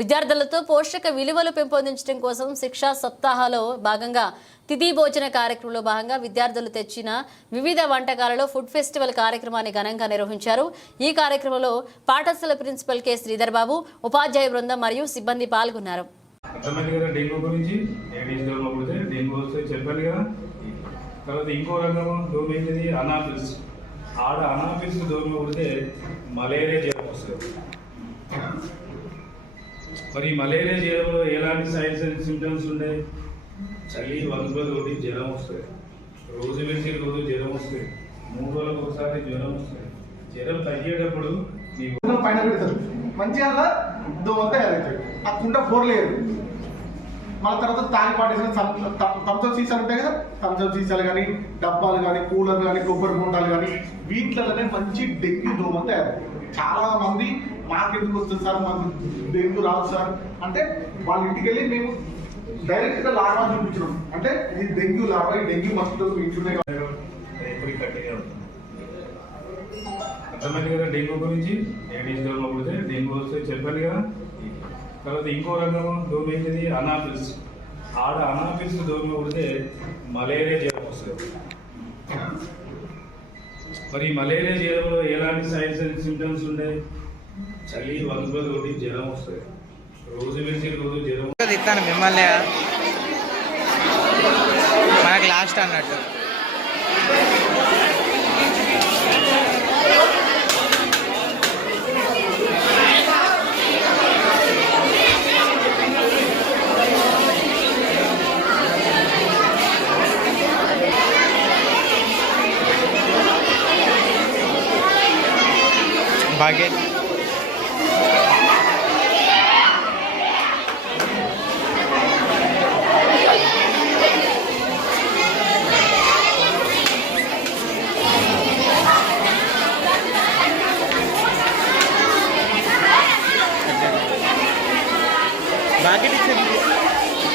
విద్యార్థులతో పోషక విలువలు పెంపొందించడం కోసం శిక్షా సప్తాహలో భాగంగా తిథి భోజన కార్యక్రమంలో భాగంగా విద్యార్థులు తెచ్చిన వివిధ వంటకాలలో ఫుడ్ ఫెస్టివల్ కార్యక్రమాన్ని ఘనంగా నిర్వహించారు. ఈ కార్యక్రమంలో పాఠశాల ప్రిన్సిపల్ కె. శ్రీధర్ బాబు ఉపాధ్యాయ బృందం మరియు సిబ్బంది పాల్గొన్నారు. తర్వాత ఇంకో రకం ఏంటిది అనాఫిల్స్ ఆడ అనాఫిల్స్ మలేరియా జ్వరం వస్తుంది. మరి మలేరియా జ్వరంలో ఎలాంటి సైన్స్ అండ్ సిమ్టమ్స్ ఉంటాయి చలి వణుకులతోటి జ్వరం వస్తుంది రోజు వెలిసి రోజు జ్వరం వస్తుంది మూడు రోజులకు ఒకసారి జ్వరం వస్తుంది జ్వరం తగ్గేటప్పుడు పైన పెడతారు. మంచిగా అలా దోమ తయారవుతాయి. ఆ కుండ పోరలేదు మళ్ళీ తర్వాత తాగి పాటేసిన థమ్స్అప్ సీసాలు ఉంటాయి కదా? థమ్స్అప్ సీసాలు కానీ డబ్బాలు కానీ కూలర్లు కానీ కొబ్బరి గుండాలు కానీ వీటిలోనే మంచి డెంగ్యూ దోమ చాలా మంది మాకెందుకు వస్తుంది సార్ మాకు డెంగ్యూ రాదు సార్. అంటే వాళ్ళ ఇంటికి వెళ్ళి మేము డైరెక్ట్గా లాగా చూపించడం. అంటే ఇది డెంగ్యూ లాగా ఈ డెంగ్యూ మస్కిటోస్ ఉంటుంది అర్థమైంది కదా డెంగ్యూ గురించి? డెంగ్యూ వస్తే చెప్పాను కదా. తర్వాత ఇంకో రకం దోమ ఏంటిది? అనాఫిల్స్. ఆడ అనాఫిల్స్ దోమ పుడితే మలేరియా జ్వరం వస్తుంది. మరి మలేరియా జ్వరంలో ఎలాంటి సైన్స్ అండ్ సిమ్టమ్స్ ఉంటాయి? చలి వణుకులతోటి జ్వరం వస్తుంది. రోజు వెలిసి రోజు జ్వరం ఇస్తాను మిమ్మల్ని. మనకి లాస్ట్ అన్నట్టు. Bakit? Bakit ito?